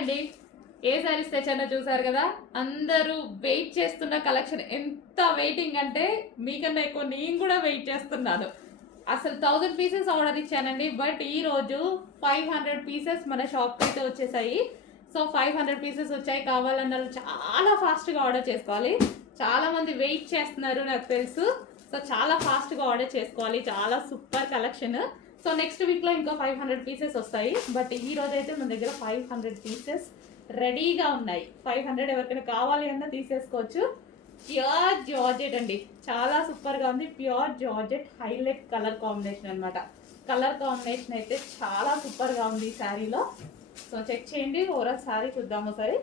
అండి, ఏ సారీస్ తెచ్చానో చూసారు కదా. అందరూ వెయిట్ చేస్తున్న కలెక్షన్. ఎంత వెయిటింగ్ అంటే మీకన్నా ఎక్కువ నేను కూడా వెయిట్ చేస్తున్నాను. అసలు 1000 పీసెస్ ఆర్డర్ ఇచ్చానండి, బట్ ఈ రోజు 500 పీసెస్ మన షాప్కి అయితే వచ్చేసాయి. సో 500 పీసెస్ వచ్చాయి. కావాలన్న చాలా ఫాస్ట్గా ఆర్డర్ చేసుకోవాలి. చాలా మంది వెయిట్ చేస్తున్నారు నాకు తెలుసు. సో చాలా ఫాస్ట్గా ఆర్డర్ చేసుకోవాలి. చాలా సూపర్ కలెక్షన్. సో నెక్స్ట్ వీక్లో ఇంకా 500 పీసెస్ వస్తాయి. బట్ ఈ రోజు అయితే మన దగ్గర 500 పీసెస్ రెడీగా ఉన్నాయి. 500 ఎవరికైనా కావాలి అన్నా తీసేసుకోవచ్చు. ప్యూర్ జార్జెట్ అండి, చాలా సూపర్గా ఉంది. Pure georgette highlight colour combination అనమాట. కలర్ కాంబినేషన్ అయితే చాలా సూపర్గా ఉంది ఈ శారీలో. సో చెక్ చేయండి. ఓవరాల్ శారీ చూద్దాము ఒకసారి.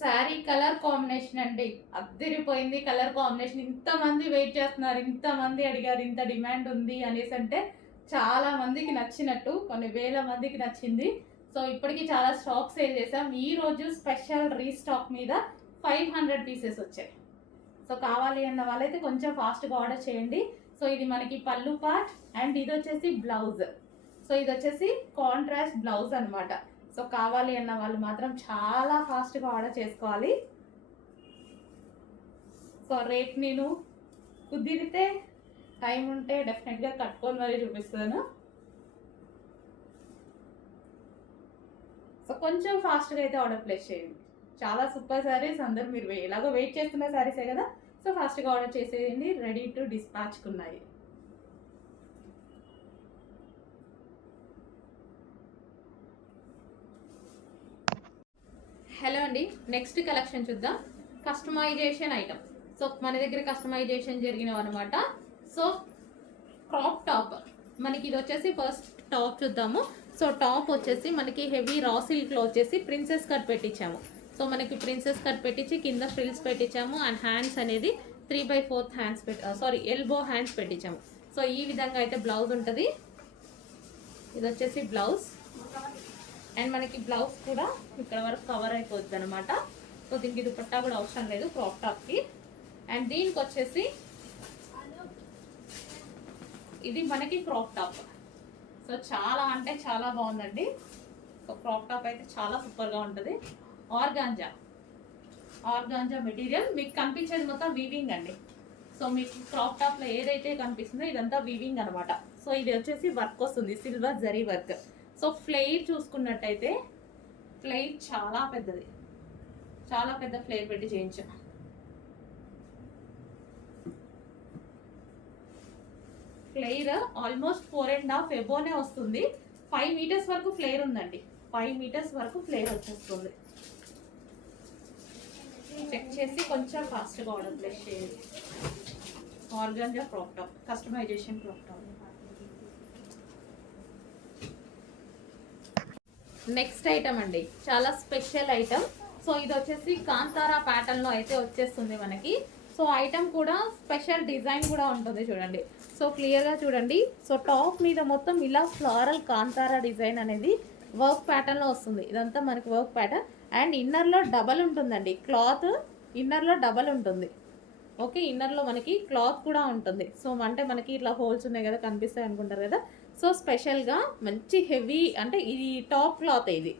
శారీ కలర్ కాంబినేషన్ అండి, అద్దరిపోయింది కలర్ కాంబినేషన్. ఇంతమంది వెయిట్ చేస్తున్నారు, ఇంతమంది అడిగారు, ఇంత డిమాండ్ ఉంది అనేసి అంటే చాలా మందికి నచ్చినట్టు, కొన్ని వేల మందికి నచ్చింది. సో ఇప్పటికీ చాలా స్టాక్ సేల్ చేసాం. ఈ రోజు స్పెషల్ రీస్టాక్ మీద 500 పీసెస్ వచ్చాయి. సో కావాలి అన్న వాళ్ళైతే కొంచెం ఫాస్ట్గా ఆర్డర్ చేయండి. సో ఇది మనకి పళ్ళు పార్ట్ అండ్ ఇది వచ్చేసి బ్లౌజ్. సో ఇది వచ్చేసి కాంట్రాస్ట్ బ్లౌజ్ అనమాట. సో కావాలి అన్న వాళ్ళు మాత్రం చాలా ఫాస్ట్గా ఆర్డర్ చేసుకోవాలి. సో రేపు నేను కుదిరితే టైం ఉంటే డెఫినెట్గా కట్టుకొని మరీ చూపిస్తాను. సో కొంచెం ఫాస్ట్గా అయితే ఆర్డర్ ప్లేస్ చేయండి. చాలా సూపర్ శారీస్. అందరూ మీరు ఎలాగో వెయిట్ చేస్తున్న శారీసే కదా, సో ఫాస్ట్గా ఆర్డర్ చేసేయండి. రెడీ టు డిస్పాచ్కున్నాయి. హలో అండి, నెక్స్ట్ కలెక్షన్ చూద్దాం. Customization item. సో మన దగ్గర కస్టమైజేషన్ జరిగినవి అనమాట. సో క్రాప్ టాప్ మనకి ఇది వచ్చేసి ఫస్ట్ టాప్ చూద్దాము. సో టాప్ వచ్చేసి మనకి హెవీ రా సిల్క్లో వచ్చేసి ప్రిన్సెస్ కట్ పెట్టించాము. సో మనకి ప్రిన్సెస్ కట్ పెట్టించి కింద ఫ్రిల్స్ పెట్టించాము. అండ్ హ్యాండ్స్ అనేది 3/4 హ్యాండ్స్ ఎల్బో హ్యాండ్స్ పెట్టించాము. సో ఈ విధంగా అయితే బ్లౌజ్ ఉంటుంది. ఇది వచ్చేసి బ్లౌజ్. అండ్ మనకి బ్లౌజ్ కూడా ఇక్కడ వరకు కవర్ అయిపోతుంది అనమాట. సో దీనికి దుపట్టా కూడా అవసరం లేదు క్రాప్ టాప్కి. అండ్ దీనికి వచ్చేసి ఇది మనకి క్రాప్ టాప్. సో చాలా అంటే చాలా బాగుందండి. సో క్రాప్ టాప్ అయితే చాలా సూపర్గా ఉంటుంది. ఆర్గాంజా మెటీరియల్ మీకు కనిపించేది మొత్తం వీవింగ్ అండి. సో మీకు క్రాప్ టాప్లో ఏదైతే కనిపిస్తుందో ఇదంతా వీవింగ్ అనమాట. సో ఇది వచ్చేసి వర్క్ వస్తుంది, silver zari work. So flare చూసుకున్నట్టయితే ఫ్లేర్ చాలా పెద్దది, చాలా పెద్ద ఫ్లేర్ పెట్టి చేయించాం. ఫ్లేర్ ఆల్మోస్ట్ 4.5 ఎబోనే వస్తుంది. 5 మీటర్స్ వరకు ఫ్లేర్ ఉందండి. 5 మీటర్స్ వరకు ఫ్లేర్ వచ్చేస్తుంది. చెక్ చేసి కొంచెం ఫాస్ట్గా ఆర్డర్ ప్లేస్ చేయండి. Organza crop top, customization crop top. Next item అండి, చాలా స్పెషల్ ఐటమ్. సో ఇది వచ్చేసి కాంతారా ప్యాటర్న్లో అయితే వచ్చేస్తుంది మనకి. సో ఐటమ్ కూడా స్పెషల్ డిజైన్ కూడా ఉంటుంది చూడండి. సో క్లియర్గా చూడండి. సో టాప్ మీద మొత్తం ఇలా ఫ్లోరల్ కాంతారా డిజైన్ అనేది వర్క్ ప్యాటర్న్లో వస్తుంది. ఇదంతా మనకి వర్క్ ప్యాటర్న్. అండ్ ఇన్నర్లో డబల్ ఉంటుందండి క్లాత్. ఇన్నర్లో డబల్ ఉంటుంది. ఓకే, ఇన్నర్లో మనకి క్లాత్ కూడా ఉంటుంది. సో అంటే మనకి ఇట్లా హోల్స్ ఉన్నాయి కదా, కనిపిస్తాయి అనుకుంటారు కదా. సో స్పెషల్గా మంచి హెవీ అంటే ఇది టాప్ క్లాత్, ఇది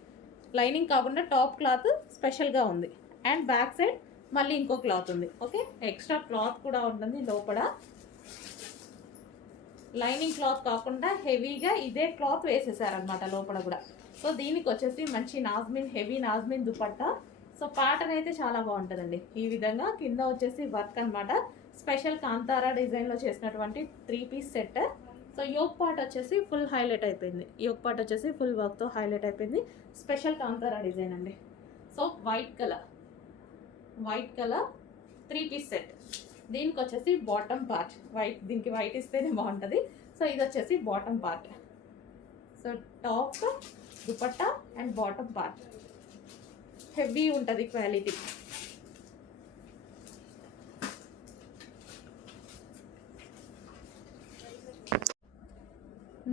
లైనింగ్ కాకుండా టాప్ క్లాత్ స్పెషల్గా ఉంది. అండ్ బ్యాక్ సైడ్ మళ్ళీ ఇంకో క్లాత్ ఉంది. ఓకే, ఎక్స్ట్రా క్లాత్ కూడా ఉంటుంది లోపల. లైనింగ్ క్లాత్ కాకుండా హెవీగా ఇదే క్లాత్ వేసేసారనమాట లోపల కూడా. సో దీనికి వచ్చేసి మంచి నాజ్మిన్, హెవీ నాజ్మిన్ దుపట్టా. సో ప్యాటర్న్ అయితే చాలా బాగుంటుందండి. ఈ విధంగా కింద వచ్చేసి వర్క్ అనమాట. స్పెషల్ కాంతారా డిజైన్లో చేసినటువంటి 3 piece set. So yoke part వచ్చేసి ఫుల్ హైలైట్ అయిపోయింది. యోక్ పార్ట్ వచ్చేసి ఫుల్ వర్క్తో హైలైట్ అయిపోయింది. స్పెషల్ కాంతారా డిజైన్ అండి. So white colour 3 piece set. దీనికి వచ్చేసి బాటమ్ పార్ట్ వైట్. దీనికి వైట్ ఇస్తేనే బాగుంటుంది. సో ఇది వచ్చేసి bottom part. So top, dupatta and bottom part heavy ఉంటుంది క్వాలిటీ.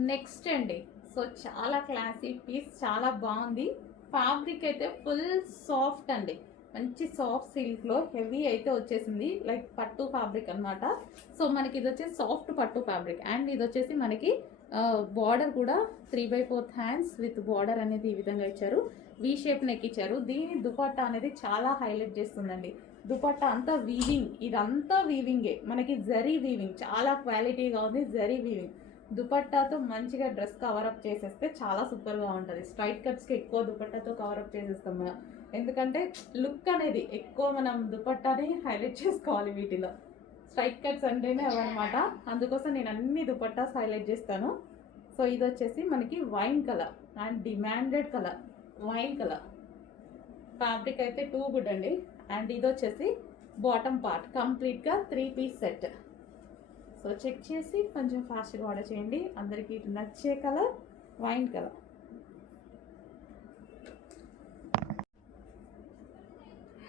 నెక్స్ట్ అండి, సో చాలా క్లాసీ పీస్, చాలా బాగుంది. ఫ్యాబ్రిక్ అయితే ఫుల్ సాఫ్ట్ అండి, మంచి సాఫ్ట్ సిల్క్లో హెవీ అయితే వచ్చేసింది. లైక్ పట్టు ఫ్యాబ్రిక్ అనమాట. సో మనకి ఇది వచ్చేసి సాఫ్ట్ పట్టు ఫ్యాబ్రిక్. అండ్ ఇది వచ్చేసి మనకి బార్డర్ కూడా 3/4 హ్యాండ్స్ విత్ బార్డర్ అనేది ఈ విధంగా ఇచ్చారు. వీ షేప్ నెక్ ఇచ్చారు. దీని దుపట్టా అనేది చాలా హైలైట్ చేస్తుందండి. దుపట్టా అంతా వీవింగ్, ఇదంతా వీవింగే, మనకి జరీ వీవింగ్ చాలా క్వాలిటీగా ఉంది. జరీ వీవింగ్ దుపట్టాతో మంచిగా డ్రెస్ కవరప్ చేసేస్తే చాలా సూపర్గా ఉంటుంది. స్ట్రైట్ కట్స్కి ఎక్కువ దుపట్టాతో కవరప్ చేసేస్తాం మనం, ఎందుకంటే లుక్ అనేది ఎక్కువ మనం దుపట్టాని హైలైట్ చేసుకోవాలి వీటిలో. స్ట్రైట్ కట్స్ అంటేనే అవన్నమాట, అందుకోసం నేను అన్ని దుపట్టాస్ హైలైట్ చేస్తాను. సో ఇది వచ్చేసి మనకి wine colour and demanded colour, wine colour. Fabric అయితే టూ గుడ్ అండి. అండ్ ఇది వచ్చేసి బాటమ్ పార్ట్, కంప్లీట్గా 3 పీస్ సెట్. సో చెక్ చేసి కొంచెం ఫాస్ట్గా ఆర్డర్ చేయండి. అందరికీ నచ్చే కలర్ వైన్ కలర్.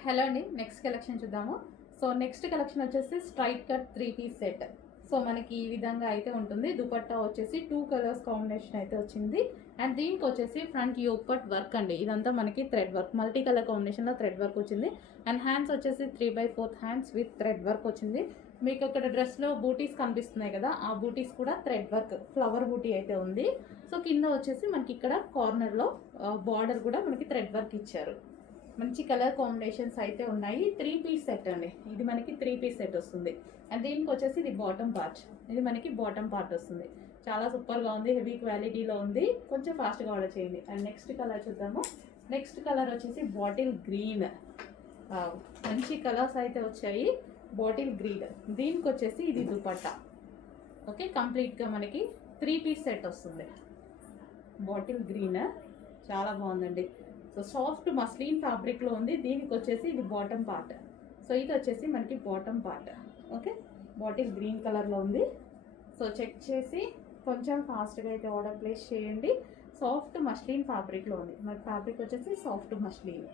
హలో అండి, నెక్స్ట్ కలెక్షన్ చూద్దాము. సో నెక్స్ట్ కలెక్షన్ వచ్చేసి straight cut 3 piece set. So మనకి ఈ విధంగా అయితే ఉంటుంది. దుపట్టా వచ్చేసి 2 కలర్స్ కాంబినేషన్ అయితే వచ్చింది. అండ్ దీనికి వచ్చేసి ఫ్రంట్ యోక్ పట్ వర్క్ అండి. ఇదంతా మనకి థ్రెడ్ వర్క్, మల్టీ కలర్ కాంబినేషన్లో థ్రెడ్ వర్క్ వచ్చింది. అండ్ హ్యాండ్స్ వచ్చేసి 3/4 హ్యాండ్స్ విత్ థ్రెడ్ వర్క్ వచ్చింది. మీకు అక్కడ డ్రెస్లో బూటీస్ కనిపిస్తున్నాయి కదా, ఆ బూటీస్ కూడా థ్రెడ్ వర్క్, ఫ్లవర్ బూటీ అయితే ఉంది. సో కింద వచ్చేసి మనకి ఇక్కడ కార్నర్లో బార్డర్ కూడా మనకి థ్రెడ్ వర్క్ ఇచ్చారు. మంచి కలర్ కాంబినేషన్స్ అయితే ఉన్నాయి. 3 పీస్ సెట్ అండి, ఇది మనకి 3 పీస్ సెట్ వస్తుంది. అండ్ దీనికి వచ్చేసి ఇది బాటమ్ పార్ట్, ఇది మనకి బాటమ్ పార్ట్ వస్తుంది. చాలా సూపర్గా ఉంది, హెవీ క్వాలిటీలో ఉంది. కొంచెం ఫాస్ట్గా ఆర్డర్ చేయండి. అండ్ నెక్స్ట్ కలర్ చూద్దాము. నెక్స్ట్ కలర్ వచ్చేసి బాటిల్ గ్రీన్. మంచి కలర్స్ అయితే వచ్చాయి. బాటిల్ గ్రీన్, దీనికి వచ్చేసి ఇది దుపట్టా. ఓకే, కంప్లీట్గా మనకి 3 పీస్ సెట్ వస్తుంది. బాటిల్ గ్రీన్ చాలా బాగుందండి. సో సాఫ్ట్ మస్లిన్ ఫ్యాబ్రిక్లో ఉంది. దీనికి వచ్చేసి ఇది బాటమ్ పార్ట్. సో ఇది వచ్చేసి మనకి bottom part. Okay, bottle green కలర్లో ఉంది. సో చెక్ చేసి కొంచెం ఫాస్ట్గా అయితే ఆర్డర్ ప్లేస్ చేయండి. సాఫ్ట్ మస్లిన్ ఫ్యాబ్రిక్లో ఉంది. మరి ఫ్యాబ్రిక్ వచ్చేసి సాఫ్ట్ మస్లిన్.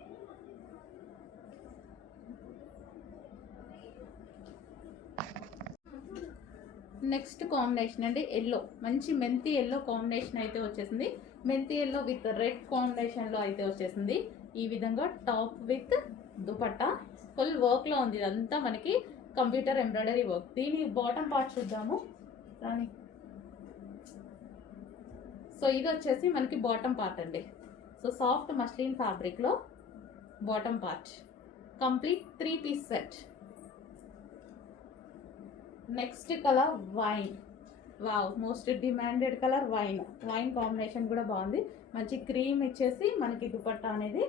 నెక్స్ట్ కాంబినేషన్ అండి ఎల్లో, మంచి మెంతి ఎల్లో కాంబినేషన్ అయితే వచ్చేసింది. మెంతి ఎల్లో విత్ రెడ్ కాంబినేషన్లో అయితే వచ్చేసింది. ఈ విధంగా టాప్ విత్ దుపట్టా ఫుల్ వర్క్లో ఉంది. ఇదంతా మనకి కంప్యూటర్ ఎంబ్రాయిడరీ వర్క్. దీని బాటమ్ పార్ట్ చూద్దాము రాని. సో ఇది వచ్చేసి మనకి బాటమ్ పార్ట్ అండి. సో సాఫ్ట్ మస్లిన్ ఫ్యాబ్రిక్లో bottom part, complete 3 piece set. Next colour wine. Wow, most demanded colour wine. Wine combination కూడా బాగుంది. మంచి క్రీమ్ ఇచ్చేసి మనకి దుపట్టా అనేది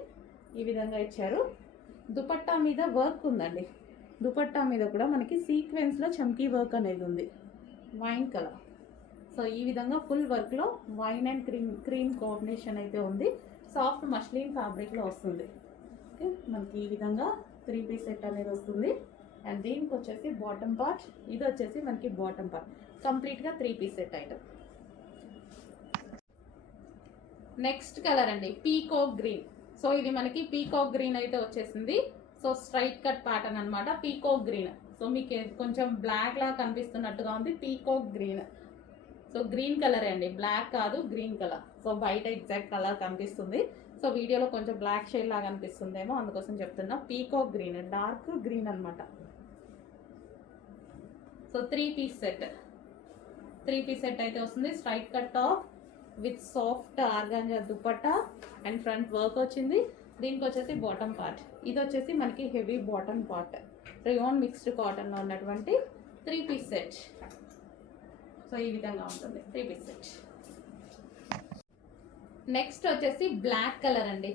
ఈ విధంగా ఇచ్చారు. దుపట్టా మీద వర్క్ ఉందండి. దుపట్టా మీద కూడా మనకి సీక్వెన్స్లో చమ్కీ వర్క్ అనేది ఉంది. Wine colour. సో ఈ విధంగా ఫుల్ వర్క్లో వైన్ అండ్ క్రీమ్ కాంబినేషన్ అయితే ఉంది. సాఫ్ట్ మస్లిన్ ఫ్యాబ్రిక్లో వస్తుంది. ఓకే, మనకి ఈ విధంగా 3 పీస్ సెట్ అనేది వస్తుంది. అండ్ దీనికి వచ్చేసి బాటమ్ పార్ట్, ఇది వచ్చేసి మనకి బాటమ్ పార్ట్, కంప్లీట్గా 3 piece set item. Next colour అండి పీకాక్ గ్రీన్. సో ఇది మనకి పీకాక్ గ్రీన్ అయితే వచ్చేసింది. సో స్ట్రైట్ కట్ ప్యాటర్న్ అనమాట, పీకాక్ గ్రీన్. సో మీకు కొంచెం బ్లాక్ లా కనిపిస్తున్నట్టుగా ఉంది, peacock green. So green colour అండి, బ్లాక్ కాదు, గ్రీన్ కలర్. సో బయట ఎగ్జాక్ట్ కలర్ కనిపిస్తుంది. సో వీడియోలో కొంచెం బ్లాక్ షేడ్ లాగా అనిపిస్తుందేమో, అందుకోసం చెప్తున్నా. పీకాక్ గ్రీన్, డార్క్ గ్రీన్ అనమాట. So 3 piece set, 3 piece set అయితే వస్తుంది. Straight cut top with soft organza dupatta and front work వచ్చింది. దీనికి వచ్చేసి బాటమ్ పార్ట్, ఇది వచ్చేసి మనకి heavy bottom part, rayon mixed కాటన్లో ఉన్నటువంటి 3 పీస్ సెట్. సో ఈ విధంగా ఉంటుంది 3 పీస్ సెట్. నెక్స్ట్ వచ్చేసి బ్లాక్ కలర్ అండి.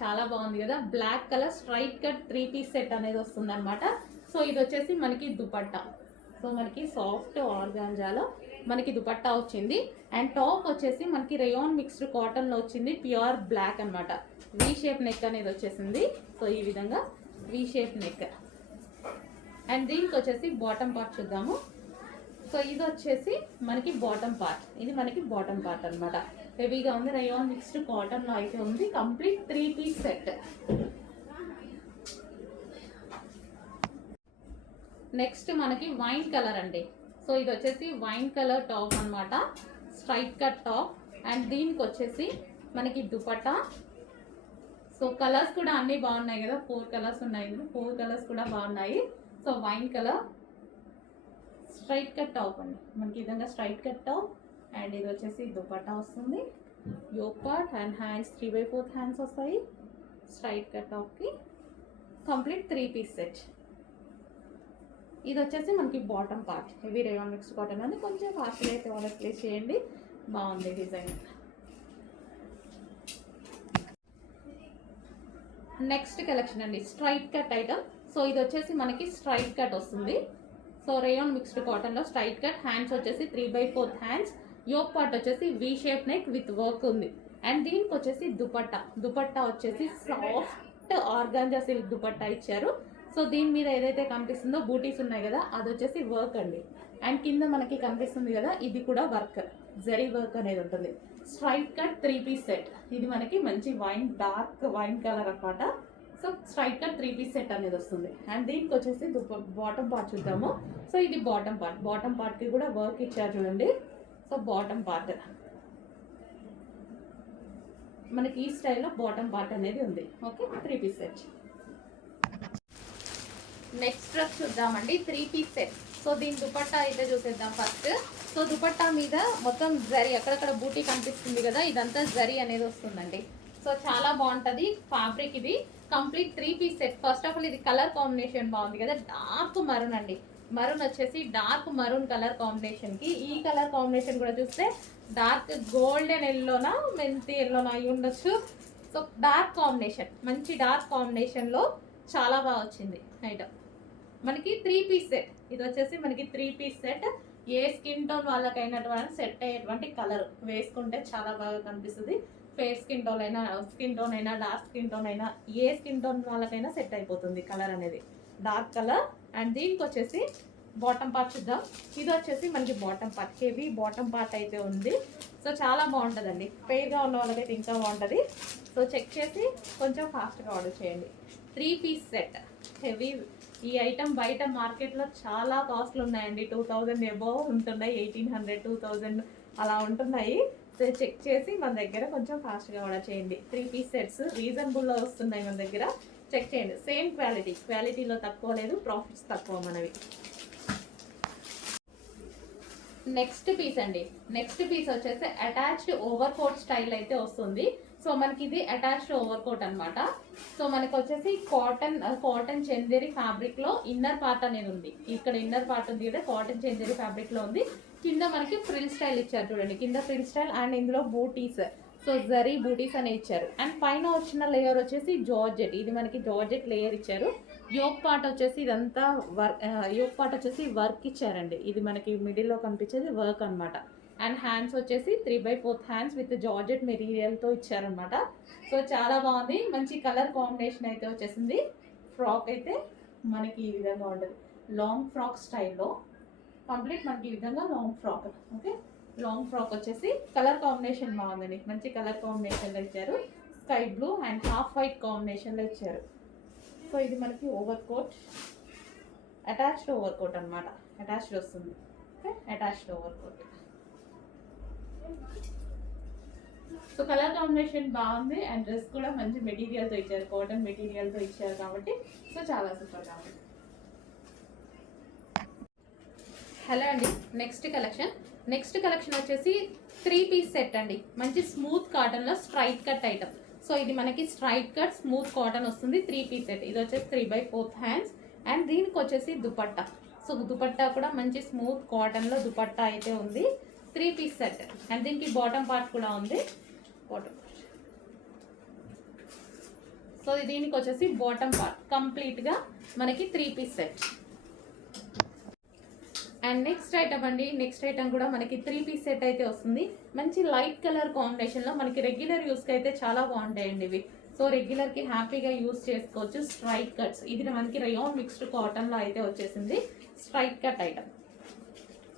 చాలా బాగుంది కదా, black colour straight cut 3 piece set అనేది వస్తుంది అనమాట. సో ఇది వచ్చేసి మనకి దుపట్టా. సో మనకి సాఫ్ట్ ఆర్గాంజాలో మనకి దుపట్టా వచ్చింది. అండ్ టాప్ వచ్చేసి మనకి రేయాన్ మిక్స్డ్ కాటన్లో వచ్చింది, ప్యూర్ బ్లాక్ అనమాట. వీ షేప్ నెక్ అనేది వచ్చేసింది. సో ఈ విధంగా వీ షేప్ నెక్. అండ్ దీనికి వచ్చేసి బాటమ్ పార్ట్ చూద్దాము. సో ఇది వచ్చేసి మనకి బాటమ్ పార్ట్, ఇది మనకి బాటమ్ పార్ట్ అనమాట. హెవీగా ఉంది, రేయాన్ మిక్స్డ్ కాటన్లో అయితే ఉంది. Complete 3 piece set. నెక్స్ట్ మనకి వైన్ కలర్ అండి. సో ఇది వచ్చేసి వైన్ కలర్ టాప్ అనమాట, స్ట్రైట్ కట్ టాప్. అండ్ దీనికి వచ్చేసి మనకి దుపట్టా. సో కలర్స్ కూడా అన్నీ బాగున్నాయి కదా, 4 కలర్స్ ఉన్నాయి, 4 కలర్స్ కూడా బాగున్నాయి. So wine colour straight cut top అండి, మనకి ఈ విధంగా స్ట్రైట్ కట్ టాప్ అండ్ ఇది వచ్చేసి దుపట్టా వస్తుంది. Yoke part and hands 3/4 hands వస్తాయి. స్ట్రైట్ కట్ టాప్కి కంప్లీట్ 3 పీస్ సెట్. ఇది వచ్చేసి మనకి bottom part. Heavy rayon mixed cotton అని కొంచెం ఫాస్ట్గా అయితే ఆర్డర్ ప్లేస్ చేయండి. బాగుంది డిజైన్. నెక్స్ట్ కలెక్షన్ అండి స్ట్రైట్ కట్ ఐటమ్. సో ఇది వచ్చేసి మనకి స్ట్రైట్ కట్ వస్తుంది. సో రేయాన్ మిక్స్డ్ కాటన్లో స్ట్రైట్ కట్. హ్యాండ్స్ వచ్చేసి 3/4 హ్యాండ్స్. యోక్ పార్ట్ వచ్చేసి V shape neck with work ఉంది. అండ్ దీనికి వచ్చేసి దుపట్టా వచ్చేసి సాఫ్ట్ ఆర్గాంజా సిల్క్ దుపట్టా ఇచ్చారు. సో దీని మీద ఏదైతే కనిపిస్తుందో బూటీస్ ఉన్నాయి కదా, అది వచ్చేసి వర్క్ అండి. అండ్ కింద మనకి కనిపిస్తుంది కదా, ఇది కూడా వర్క్, జరీ వర్క్ అనేది ఉంటుంది. Straight cut 3 piece set. ఇది మనకి మంచి డార్క్ వైన్ కలర్ అనమాట. So straight cut 3 piece set అనేది వస్తుంది. అండ్ దీనికి వచ్చేసి బాటమ్ పార్ట్ చూద్దాము. సో ఇది బాటమ్ పార్ట్కి కూడా వర్క్ ఇచ్చారు చూడండి. సో బాటమ్ పార్ట్ మనకి ఈ స్టైల్లో బాటమ్ పార్ట్ అనేది ఉంది. Okay, 3 piece set. Next dress చూద్దామండి 3 పీస్ సెట్. సో దీని దుపట్టా అయితే చూసేద్దాం ఫస్ట్. సో దుపట్టా మీద మొత్తం జరీ, అక్కడక్కడ బూటీ కనిపిస్తుంది కదా, ఇదంతా జరీ అనేది వస్తుందండి. సో చాలా బాగుంటుంది ఫ్యాబ్రిక్. ఇది complete 3 piece set. First of all ఇది కలర్ కాంబినేషన్ బాగుంది కదా, డార్క్ మరూన్ అండి. మరూన్ వచ్చేసి డార్క్ మరూన్ కలర్ కాంబినేషన్కి ఈ కలర్ కాంబినేషన్ కూడా చూస్తే డార్క్ గోల్డెన్ ఎల్లోనా మెంతి ఎల్లోనా అయి ఉండొచ్చు. సో డార్క్ కాంబినేషన్, మంచి డార్క్ కాంబినేషన్లో చాలా బాగా వచ్చింది ఐటమ్. మనకి 3 పీస్ సెట్. ఇది వచ్చేసి మనకి 3 పీస్ సెట్. ఏ స్కిన్ టోన్ వాళ్ళకైనటువంటి సెట్ అయ్యేటువంటి కలర్ వేసుకుంటే చాలా బాగా కనిపిస్తుంది. ఫేర్ స్కిన్ టోన్ అయినా డార్క్ స్కిన్ టోన్ అయినా ఏ స్కిన్ టోన్ వాళ్ళకైనా సెట్ అయిపోతుంది కలర్ అనేది, డార్క్ కలర్. అండ్ దీనికి వచ్చేసి బాటమ్ పార్ట్ చూద్దాం. ఇది వచ్చేసి మనకి bottom part, heavy bottom part అయితే ఉంది. సో చాలా బాగుంటుందండి. పెయిర్గా ఉన్న వాళ్ళకైతే ఇంకా బాగుంటుంది. సో చెక్ చేసి కొంచెం ఫాస్ట్గా ఆర్డర్ చేయండి. 3 పీస్ సెట్ హెవీ. ఈ ఐటమ్ బయట మార్కెట్లో చాలా కాస్ట్లు ఉన్నాయండి. 2000 అబోవ్ ఉంటున్నాయి, 1800, 2000 అలా ఉంటున్నాయి. సో చెక్ చేసి మన దగ్గర కొంచెం ఫాస్ట్గా ఆర్డర్ చేయండి. 3 పీస్ సెట్స్ రీజనబుల్లో వస్తున్నాయి మన దగ్గర. చెక్ చేయండి. సేమ్ క్వాలిటీలో తక్కువ లేదు, ప్రాఫిట్స్ తక్కువ మనవి. నెక్స్ట్ పీస్ అండి. నెక్స్ట్ పీస్ వచ్చేసి అటాచ్డ్ ఓవర్ కోట్ స్టైల్ అయితే వస్తుంది. సో మనకి ఇది అటాచ్డ్ ఓవర్ కోట్ అనమాట. సో మనకి వచ్చేసి కాటన్ చందేరి ఫ్యాబ్రిక్ లో ఇన్నర్ పార్ట్ అనేది ఉంది. ఇక్కడ ఇన్నర్ పార్ట్ ఉంది కదా, కాటన్ చందేరి ఫ్యాబ్రిక్ లో ఉంది. కింద మనకి ఫ్రిల్ స్టైల్ ఇచ్చారు చూడండి, కింద ఫ్రిల్ స్టైల్. అండ్ ఇందులో బూటీస్, సో జరీ బూటీస్ అనే ఇచ్చారు. అండ్ పైన వచ్చిన లేయర్ వచ్చేసి జార్జెట్. ఇది మనకి జార్జెట్ లేయర్ ఇచ్చారు. యోక్ పార్ట్ వచ్చేసి ఇదంతా వర్క్ ఇచ్చారండి. ఇది మనకి మిడిల్లో కనిపించేది వర్క్ అనమాట. అండ్ హ్యాండ్స్ వచ్చేసి 3/4 హ్యాండ్స్ విత్ జార్జెట్ మెటీరియల్తో ఇచ్చారనమాట. సో చాలా బాగుంది. మంచి కలర్ కాంబినేషన్ అయితే వచ్చేసింది. ఫ్రాక్ అయితే మనకి ఈ విధంగా ఉంటుంది, లాంగ్ ఫ్రాక్ స్టైల్లో. కంప్లీట్ మనకి ఈ విధంగా long frock. Okay, long frock వచ్చేసి కలర్ కాంబినేషన్ బాగుందండి. మంచి కలర్ కాంబినేషన్లో ఇచ్చారు. Sky blue and half white కాంబినేషన్లో ఇచ్చారు. సో ఇది మనకి overcoat, attached overcoat అనమాట. అటాచ్డ్ వస్తుంది. Okay, attached overcoat. So colour combination బాగుంది. అండ్ డ్రెస్ కూడా మంచి మెటీరియల్తో ఇచ్చారు, కాటన్ మెటీరియల్తో ఇచ్చారు కాబట్టి సో చాలా సూపర్ కాబట్టి. హలో అండి, నెక్స్ట్ కలెక్షన్ వచ్చేసి 3 పీస్ సెట్ అండి. మంచి స్మూత్ కాటన్లో స్ట్రైట్ కట్ ఐటమ్. సో ఇది మనకి స్ట్రైట్ కట్ స్మూత్ కాటన్ వస్తుంది. 3 పీస్ సెట్. ఇది వచ్చేసి 3/4 హ్యాండ్స్. అండ్ దీనికి వచ్చేసి దుపట్టా. సో దుపట్టా కూడా మంచి స్మూత్ కాటన్లో దుపట్టా అయితే ఉంది. 3 పీస్ సెట్. అండ్ దీనికి బాటమ్ పార్ట్ కూడా ఉంది. సో దీనికి వచ్చేసి బాటమ్ పార్ట్ కంప్లీట్గా మనకి 3 piece set. And next item కూడా మనకి 3 పీస్ సెట్ అయితే వస్తుంది. మంచి లైట్ కలర్ కాంబినేషన్లో మనకి రెగ్యులర్ యూస్కి అయితే చాలా బాగుంటాయండి ఇవి. సో రెగ్యులర్కి హ్యాపీగా యూస్ చేసుకోవచ్చు. Straight cuts. ఇది మనకి రేయాన్ మిక్స్డ్ కాటన్లో అయితే వచ్చేసింది స్ట్రైట్ కట్ ఐటమ్.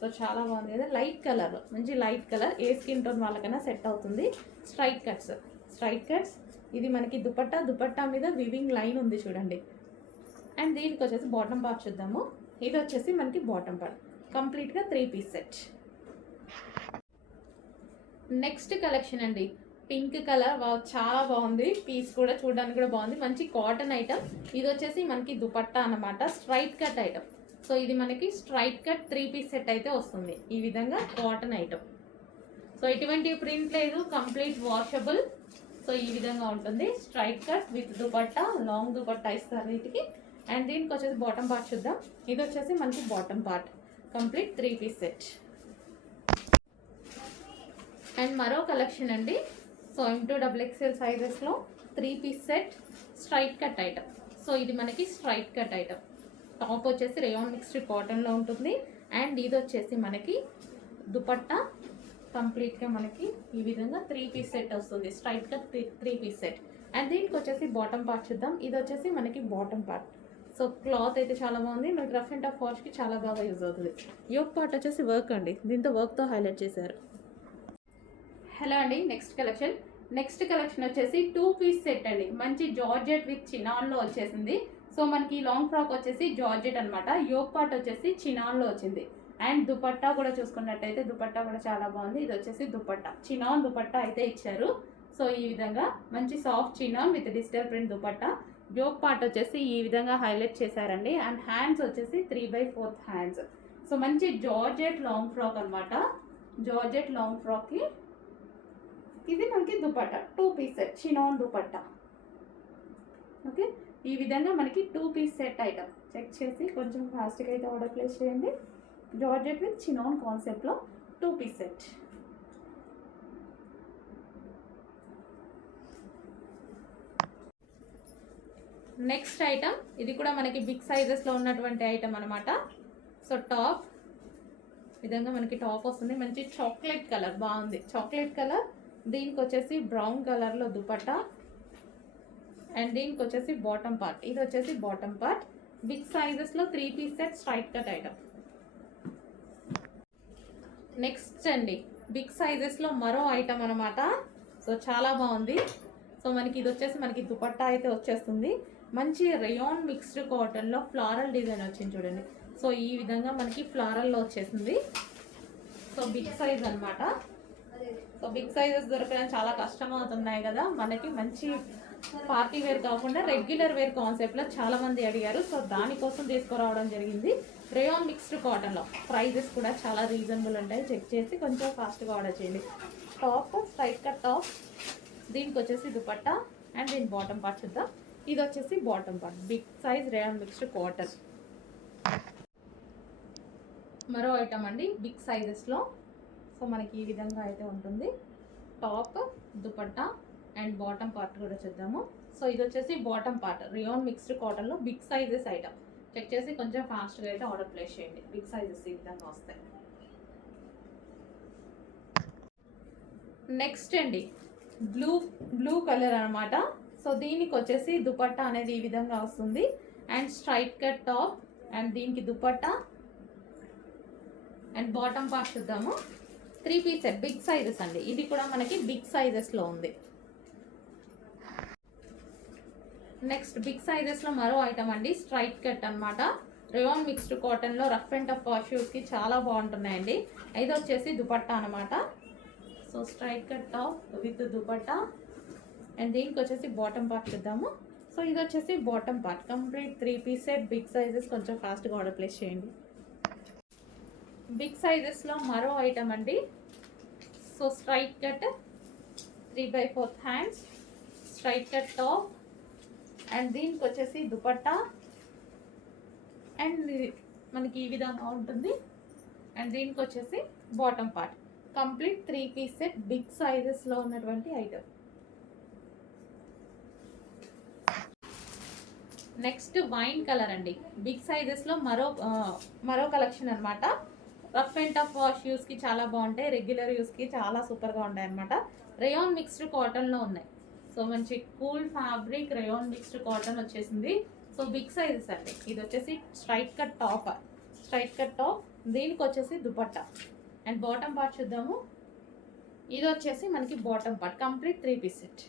సో చాలా బాగుంది కదా, లైట్ కలర్, మంచి లైట్ కలర్. ఏ స్కిన్ టోన్ వాళ్ళకైనా సెట్ అవుతుంది. Straight cuts. ఇది మనకి దుపట్టా మీద వివింగ్ లైన్ ఉంది చూడండి. అండ్ దీనికి వచ్చేసి బాటమ్ పార్ట్ చూద్దాము. ఇది వచ్చేసి మనకి బాటమ్ పార్ట్ కంప్లీట్గా 3 పీస్ సెట్. నెక్స్ట్ కలెక్షన్ అండి, పింక్ కలర్. చాలా బాగుంది. పీస్ కూడా చూడడానికి కూడా బాగుంది. మంచి కాటన్ ఐటమ్. ఇది వచ్చేసి మనకి దుపట్టా అన్నమాట, స్ట్రైట్ కట్ ఐటమ్. సో ఇది మనకి స్ట్రైట్ కట్ 3 పీస్ సెట్ అయితే వస్తుంది. ఈ విధంగా కాటన్ ఐటమ్. సో ఎటువంటి ప్రింట్ లేదు, కంప్లీట్ వాషబుల్. సో ఈ విధంగా ఉంటుంది. Straight cut with dupatta, long dupatta ఇస్తారు వీటికి. అండ్ దీనికి వచ్చేసి బాటమ్ పార్ట్ చూద్దాం. ఇది వచ్చేసి మనకి bottom part, complete 3 piece set. And మరో కలెక్షన్ అండి. సో M2XXL సైజెస్లో 3 piece set straight cut item. So ఇది మనకి స్ట్రైట్ కట్ ఐటమ్. టాప్ వచ్చేసి రేయాన్ మిక్స్డ్ కాటన్లో ఉంటుంది. అండ్ ఇది వచ్చేసి మనకి దుపట్టా కంప్లీట్గా మనకి ఈ విధంగా 3 పీస్ సెట్ వస్తుంది. Straight cut 3 piece set. And దీనికి వచ్చేసి బాటమ్ పార్ట్ చూద్దాం. ఇది వచ్చేసి మనకి బాటమ్ పార్ట్. సో క్లాత్ అయితే చాలా బాగుంది. మనకి రఫ్ అండ్ టఫ్ వాష్కి చాలా బాగా యూజ్ అవుతుంది. యోక్ పార్ట్ వచ్చేసి వర్క్ అండి, దీంతో వర్క్తో హైలైట్ చేశారు. హలో అండి, నెక్స్ట్ కలెక్షన్ వచ్చేసి 2 పీస్ సెట్ అండి. మంచి జార్జెట్ విత్ చినాన్లో వచ్చేసింది. సో మనకి లాంగ్ ఫ్రాక్ వచ్చేసి జార్జెట్ అనమాట. యోక్ పార్ట్ వచ్చేసి చినాన్లో వచ్చింది. అండ్ దుపట్టా కూడా చూసుకున్నట్టయితే దుపట్టా కూడా చాలా బాగుంది. ఇది వచ్చేసి దుపట్టా, చినాన్ దుపట్టా అయితే ఇచ్చారు. సో ఈ విధంగా మంచి soft chinon with digital print dupatta. Yoke part వచ్చేసి ఈ విధంగా హైలైట్ చేశారండి. అండ్ హ్యాండ్స్ వచ్చేసి 3/4 హ్యాండ్స్. సో మంచి జార్జెట్ లాంగ్ ఫ్రాక్ అనమాట. జార్జెట్ లాంగ్ ఫ్రాక్కి ఇది మనకి dupatta 2 piece set chinon dupatta. Okay, ఈ విధంగా మనకి 2 పీస్ సెట్ ఐటమ్. చెక్ చేసి కొంచెం ఫాస్ట్గా అయితే ఆర్డర్ ప్లేస్ చేయండి. జార్జెట్ విత్ చినాన్ కాన్సెప్ట్లో 2 పీస్ సెట్. నెక్స్ట్ ఐటమ్, ఇది కూడా మనకి బిగ్ సైజెస్లో ఉన్నటువంటి ఐటమ్ అనమాట. సో టాప్ విధంగా మనకి టాప్ వస్తుంది. మంచి చాక్లెట్ కలర్, బాగుంది చాక్లెట్ కలర్. దీనికి వచ్చేసి బ్రౌన్ కలర్లో దుపట్టా. అండ్ దీనికి వచ్చేసి బాటమ్ పార్ట్. ఇది వచ్చేసి బాటమ్ పార్ట్. బిగ్ సైజెస్లో 3 piece set straight cut item. Next అండి, బిగ్ సైజెస్లో మరో ఐటమ్ అనమాట. సో చాలా బాగుంది. సో మనకి ఇది వచ్చేసి మనకి దుపట్టా అయితే వచ్చేస్తుంది. మంచి రేయాన్ మిక్స్డ్ కాటన్లో ఫ్లారల్ డిజైన్ వచ్చింది చూడండి. సో ఈ విధంగా మనకి ఫ్లారల్లో వచ్చేసింది. సో బిగ్ సైజ్ అనమాట. సో బిగ్ సైజెస్ దొరకడం చాలా కష్టం అవుతున్నాయి కదా మనకి. మంచి పార్టీ వేర్ కాకుండా రెగ్యులర్ వేర్ కాన్సెప్ట్లో చాలామంది అడిగారు. సో దానికోసం తీసుకురావడం జరిగింది. రేయాన్ మిక్స్డ్ కాటన్లో ప్రైజెస్ కూడా చాలా రీజనబుల్ ఉంటాయి. చెక్ చేసి కొంచెం ఫాస్ట్గా ఆర్డర్ చేయండి. Top straight cut top. దీనికి వచ్చేసి దుపట్టా. అండ్ దీని బాటమ్ పార్ట్ చూద్దాం. ఇది వచ్చేసి bottom part, big size rayon mixed cotton. మరో ఐటమ్ అండి బిగ్ సైజెస్లో. సో మనకి ఈ విధంగా అయితే ఉంటుంది. Top, dupatta and bottom part కూడా చూద్దాము. సో ఇది వచ్చేసి బాటమ్ పార్ట్ రేయాన్ మిక్స్డ్ కాటన్లో బిగ్ సైజెస్ ఐటమ్. చెక్ చేసి కొంచెం ఫాస్ట్గా అయితే ఆర్డర్ ప్లేస్ చేయండి. బిగ్ సైజెస్ ఈ విధంగా వస్తాయి. నెక్స్ట్ అండి బ్లూ కలర్ అనమాట. సో దీనికి వచ్చేసి దుపట్టా అనేది ఈ విధంగా వస్తుంది. And straight cut top. And దీనికి దుపట్టా అండ్ బాటమ్ పార్ట్ చూద్దాము. 3 పీస్ సెట్ బిగ్ సైజెస్ అండి. ఇది కూడా మనకి బిగ్ సైజెస్లో ఉంది. నెక్స్ట్ బిగ్ సైజెస్లో మరో ఐటమ్ అండి, స్ట్రైట్ కట్ అనమాట. రేయాన్ మిక్స్డ్ కాటన్లో రఫ్ అండ్ టఫ్ షూస్కి చాలా బాగుంటున్నాయండి. ఇది వచ్చేసి దుపట్టా అనమాట. So straight cut top with dupatta. And దీనికి వచ్చేసి బాటమ్ పార్ట్ చూద్దాము. సో ఇది వచ్చేసి bottom part, complete 3 piece set big sizes. కొంచెం ఫాస్ట్గా ఆర్డర్ ప్లేస్ చేయండి. బిగ్ సైజెస్లో మరో ఐటమ్ అండి. So straight cut 3/4 hands, straight cut top. And దీనికి వచ్చేసి దుపట్టా. అండ్ మనకి ఈ విధంగా ఉంటుంది. అండ్ దీనికి వచ్చేసి bottom part, complete 3 piece set big సైజెస్లో ఉన్నటువంటి ఐటమ్. నెక్స్ట్ వైన్ కలర్ అండి. బిగ్ సైజెస్లో మరో కలెక్షన్ అనమాట. రఫ్ అండ్ టఫ్ వాష్ యూస్కి చాలా బాగుంటాయి. రెగ్యులర్ యూస్కి చాలా సూపర్గా ఉంటాయి అనమాట. రేయాన్ మిక్స్డ్ కాటన్లో ఉన్నాయి. సో మంచి cool fabric rayon mixed cotton వచ్చేసింది. సో బిగ్ సైజెస్ అండి. ఇది వచ్చేసి స్ట్రైట్ కట్ టాప్. దీనికి వచ్చేసి దుపట్టా. అండ్ బాటమ్ పార్ట్ చూద్దాము. ఇది వచ్చేసి మనకి bottom part, complete 3 piece set.